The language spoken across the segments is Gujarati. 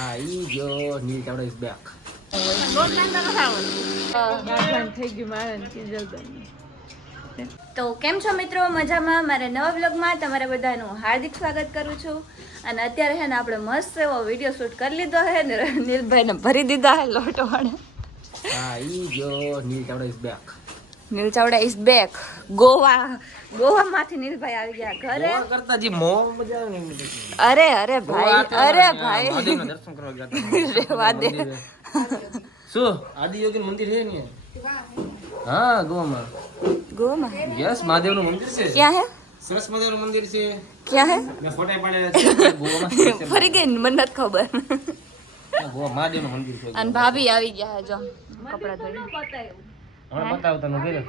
ઈ જો નીલ ચાવડા ઇઝ બેક. તો કેમ છો મિત્રો? મજામાં? મારા નવા બ્લોગમાં તમારા બધાનું હાર્દિક સ્વાગત કરું છું. અને અત્યારે છે ને આપણે મસ્ત એવો વિડીયો શૂટ કરી લીધો છે ને નીલભાઈને ભરી દીધા છે લોટો વાળે. હા ઈ જો Neel Chavda is back. Neel Chavda is back. ગોવામાંથી નીલભાઈ આવી ગયા ઘરે. ગોવા કરતા જે મો મજા આવે ને. અરે ભાઈ મહાદેવના દર્શન કરવા ગયા હતા. રેવા દે. શું આદિયોગી મંદિર છે ને? હા ગોવામાં યસ મહાદેવનું મંદિર છે. ક્યાં હે? સરસ મજાનું મંદિર છે. ક્યાં હે? મેં ફોટા પાડેલા છે ગોવામાં. ફરી ગઈ ને મને નથી ખબર. ગોવા મહાદેવનું મંદિર છે. અને ભાભી આવી ગયા હે જો કપડા ધોઈ. હમણાં બતાવતા નો ભેરો.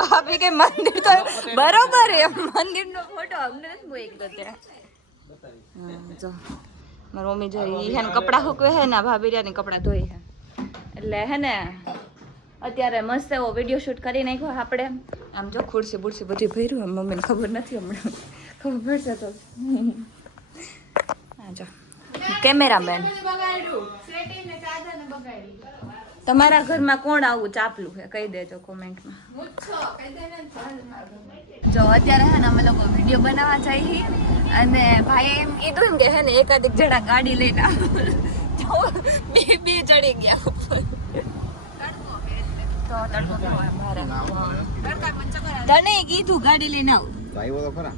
ભાભી કે મંદિર તો બરોબર હે, મંદિરનો ફોટો અમને નથી મોકલ્યો ત્યાં. જો મારી મમ્મી જો ઈ હે ને કપડા સુકવે હે ને ભાભી રહ્યા ને કપડા ધોઈ હે. એટલે હે ને અત્યારે મસ્ત એવો વિડીયો શૂટ કરી નાખ્યો આપણે. આમ જો ખુરશી બુરશી બધી ભર્યું. મમ્મીને ખબર નથી, હમણાં ખબર પડશે તો. હા જો કેમેરામેન. તમારા ઘરમાં કોણ આવું ચાપલું છે કહી દેજો કોમેન્ટમાં. જો અત્યારે હે ને અમે લોકો વિડીયો બનાવવા જઈએ અને ભાઈ એમ કીધું ને કે હે ને એકાદ જણા ગાડી લઈને બે ચડી ગયા ઉપર. તો તડકો કેવો હોય મારે. તને કીધું ગાડી લઈને આવું. ભાઈ બોલો ખરા.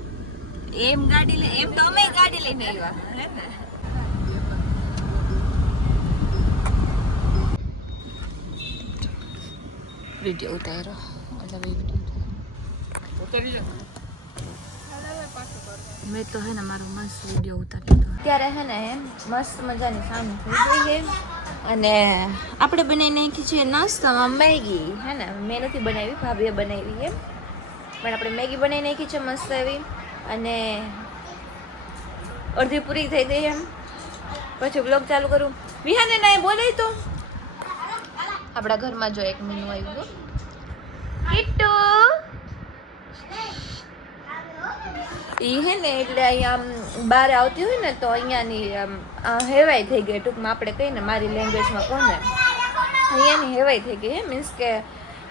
એમ ગાડી લઈને એમ તો અમે ગાડી લઈને આવ્યા હે ને. વિડીયો ઉતાર્યો મેં તો હે ને મારો મસ્ત વિડીયો ઉતાર્યો હતો. અત્યારે હે ને મસ્ત મજાની સામે થઈ ગઈ છે અને આપણે બનાવી નાખી છે નાસ્તામાં મેગી. હે ને મેં નથી બનાવી, ભાભીએ બનાવી છે, પણ આપણે મેગી બનાવી નાખી છે મસ્ત એવી. અને અડધી પૂરી થઈ ગઈ એમ. પછી બ્લોગ ચાલુ કરું. વિહાને ના બોલાય તો આપણા ઘરમાં જો એક મેનુ આવ્યું કિટ્ટુ ઈ હે ને એટલે અહીંયા આમ બહાર આવતી હોય ને તો અહીંયાની હેવાઈ થઈ ગઈ. ટૂંકમાં આપણે કહીએ ને મારી લેંગ્વેજમાં કોને અહીંયાની હેવાઈ થઈ ગઈ હે. મીન્સ કે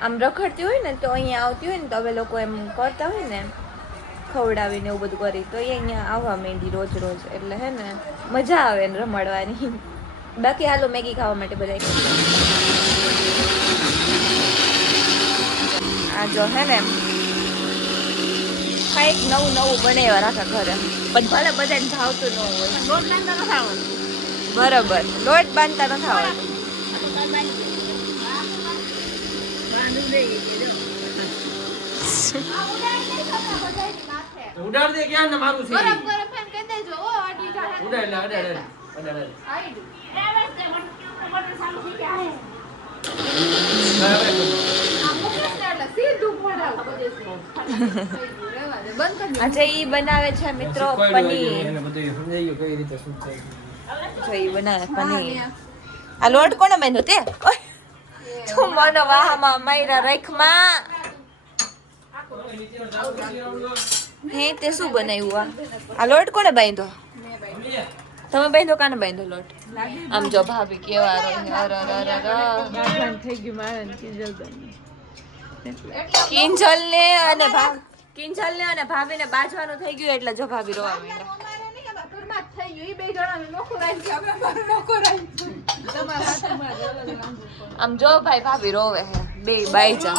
આમ રખડતી હોય ને તો અહીંયા આવતી હોય ને તો હવે લોકો એમ કરતા હોય ને ખવડાવીને એવું બધું કરી તો એ અહીંયા આવવા માંડી રોજ રોજ. એટલે હે ને મજા આવે ને રમાડવાની. બાકી હાલો મેગી ખાવા માટે બધા. આ જો હે ને કંઈક નવું બનાવ્યા રાખે ઘરે, પણ ભલે બધાને ભાવતું ન હોય. લોટ બાંધતા ન થવાનું. બરાબર, લોટ બાંધતા ન થવાનું. ઉડાડ દે ક્યાં ને મારું છે. ગરમ ફેન કહી દેજો. ઓ આડી જાય. ઉડાડ. અચ્છા ઈ બનાવે છે મિત્રો પનીર. એને બધું સમજાઈ ગયું કઈ રીતે શું થાય. જો ઈ બનાવે પનીર. આ લોટ કોને બાંધ્યો તે? તું મને વાહમાં માયરા રાખમાં. હે તે શું બનાવ્યું આ લોટ કોને બાંધ્યો? તમે બાંધો કાને બાંધો લોટ? આમ જો ભાભી કેવા કિંજલ ને અને ભાભીને બાજવાનું થઈ ગયું એટલે જો ભાભી રોવા માંડ્યા. આમ જો ભાઈ ભાભી રોવે હે બે બાઈ જા.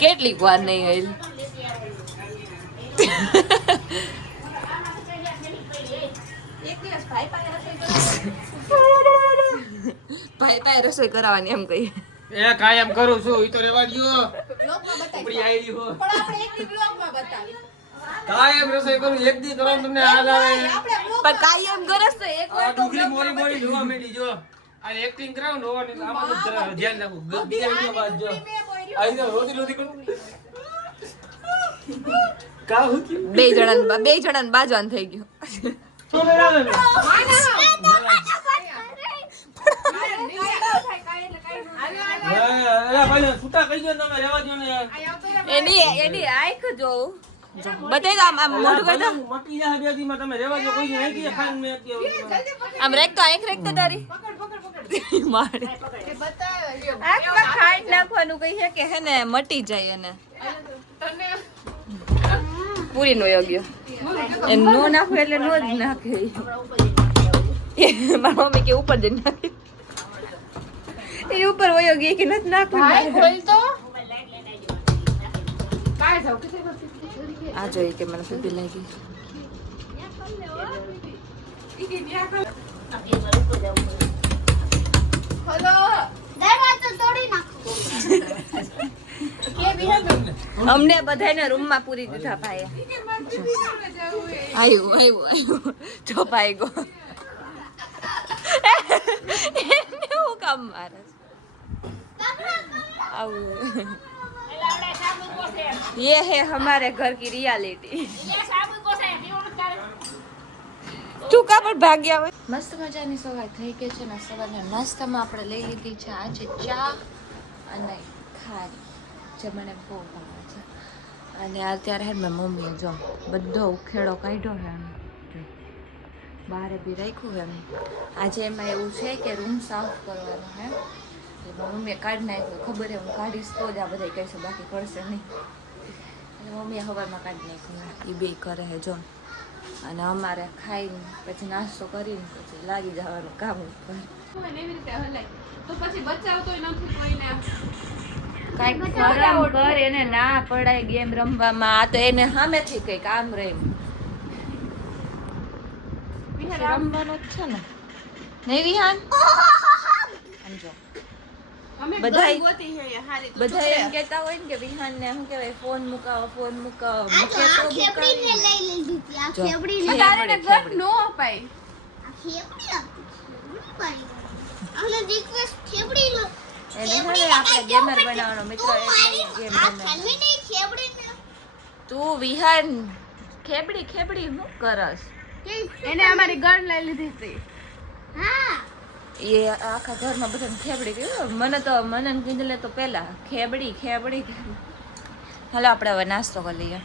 કેટલીક વાર નહીં આવેલી. ભાઈ પાસે રસોઈ કરાવવાની એમ કહીએ. એ કાયમ કરું છું ઈ તો રેવા દયો. ઉપડી આવી હો. પણ આપણે એક દી બ્લોગમાં બતાવી. કાયમ રસોઈ કરું એક દી કરો તમને આગ આવે. પણ કાયમ કરસ તો એક વાર તો ડુંગળી મોરી જોવા મેડી જો. આ એક્ટિંગ કરાવ ને હોવાની આમાં તો ધ્યાન રાખો. બીજા વિડિયો બાદ જો. આઈ તો રોતી કરું. કા હું કે બે જણાને બાજવાન થઈ ગયું. એલા ભાઈ છૂટા કઈ ગયો તમે રહેવા દો ને યાર. એની આંખ જોઉં બતાવી દો આમ મોઢું કરી દો મટી જાય બે દીમાં તમે રેવા દો કોઈ નહીં કે ખાન મે કે આમ રેખ તો આંખ રેખ તો તારી મારે આંખમાં ખાંડ નાખવાનું કઈ છે કે હે ને મટી જાય એને પૂરી નો યોગ્ય એ નો નાખવું એટલે નો જ નાખે મારા મમ્મી કે ઉપર જઈને નાખી એ ઉપર વયો ગઈ કે નથી નાખવું ખોલ તો આ જોઈએ કે મને પીપી લાગી અમને બધાને રૂમમાં પૂરી દીધા ભાઈ આવ્યું જો ભાઈ ગો એને હું કામ મારે આવું ये है हमारे घर की रियलिटी તું કા પર ભાગ્યા હોય મસ્ત મજાની સવાર થઈ ગઈ છે ને સવારના નાસ્તામાં આપણે લઈ લીધી છે આજે ચા અને ખારી જે મને બહુ ભાવે છે અને અત્યારે હે મેં મમ્મીએ જો બધો ઉખેડો કાઢ્યો છે એમ બહાર બી રાખ્યું એમ આજે એમાં એવું છે કે રૂમ સાફ કરવાનો હે મમ્મીએ કાઢી નાખ્યું ખબર હું કાઢીશ તો જ આ બધા કહેશે બાકી કરશે નહીં મમ્મીએ હવારમાં કાઢી નાખ્યું એ બે કરે છે જો અને અમારે ખાઈને પછી નાસ્તો કરીને પછી લાગી જવાનું કામ ઉપર કાંઈક કરમ કર એને ના પડાય ગેમ રમવામાં આ તો એને સામેથી કંઈક આમ રમ રમવાનું જ છે ને નહીં વિહાન સમજો બધા એમ કહેતા હોય ને કે વિહાન ને શું કહેવાય ફોન મુકાવો મૂકે તો નો અપાય એને હવે આપણે ગેમર બનાવવાનો મિત્ર ગેમ તું વિહાન ખેબડી શું કરસ એને અમારી ગન લઈ લીધી હતી એ આખા ઘરમાં બધાને ખેબડી કહ્યું મને કીધું તો પેલા ખેબડી હાલો આપણે હવે નાસ્તો કરી લઈએ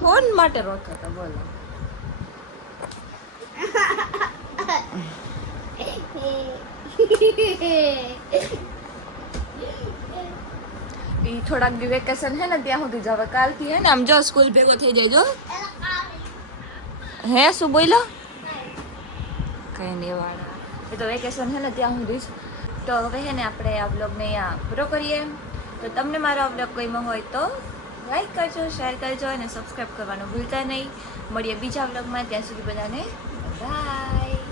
ફોન માટે રોતો હતો બોલો થોડાક દી વેકેશન હે ને ત્યાં સુધી જ હવે કાલથી હે ને આમ જો સ્કૂલ ભેગો થઈ જાય જો હે શું બોલો કઈ નહીં વાળા એ તો વેકેશન હે ને ત્યાં સુધી જ તો હવે હે ને આપણે આ બ્લોગને અહીંયા પૂરો કરીએ તો તમને મારો આ બ્લોગ ગમ્યો હોય તો લાઈક કરજો શેર કરજો અને સબસ્ક્રાઈબ કરવાનું ભૂલતા નહીં મળીએ બીજા બ્લોગમાં ત્યાં સુધી બધાને બાય